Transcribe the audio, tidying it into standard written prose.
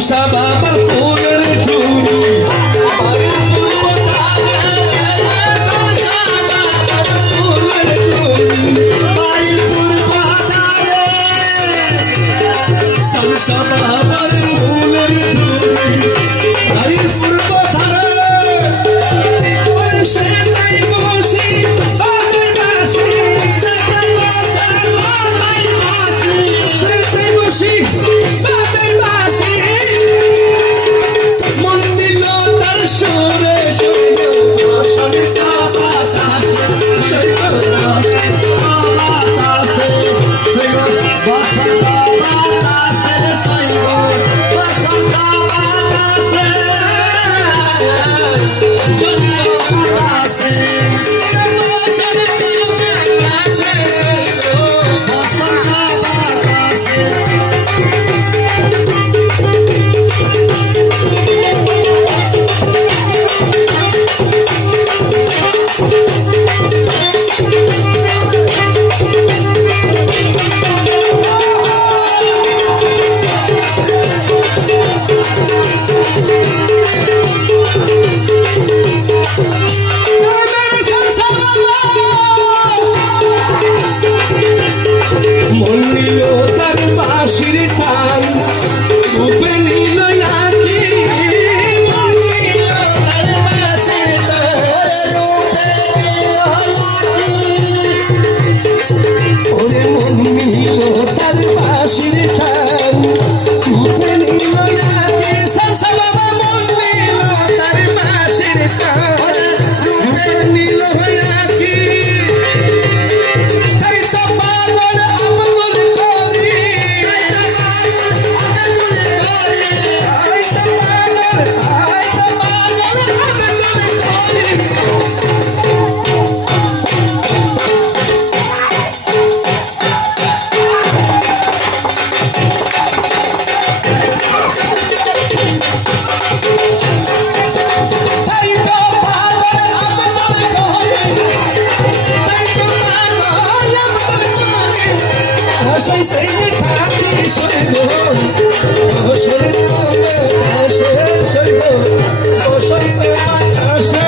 বর্ষা বাবার ফুলের ঝুড়ি বাড়ির পূর্ব ধারে বর্ষা বাবার ফুলের ঝুড়ি বাড়ির পূর্ব ধারে বর্ষা বাবার ফুলের ঝুড়ি বাড়ির পূর্ব ধারে সেটাই বসি বাজাই বাসি সেটাই বসি বাজাই বাসি মন দিল তার সুরে Say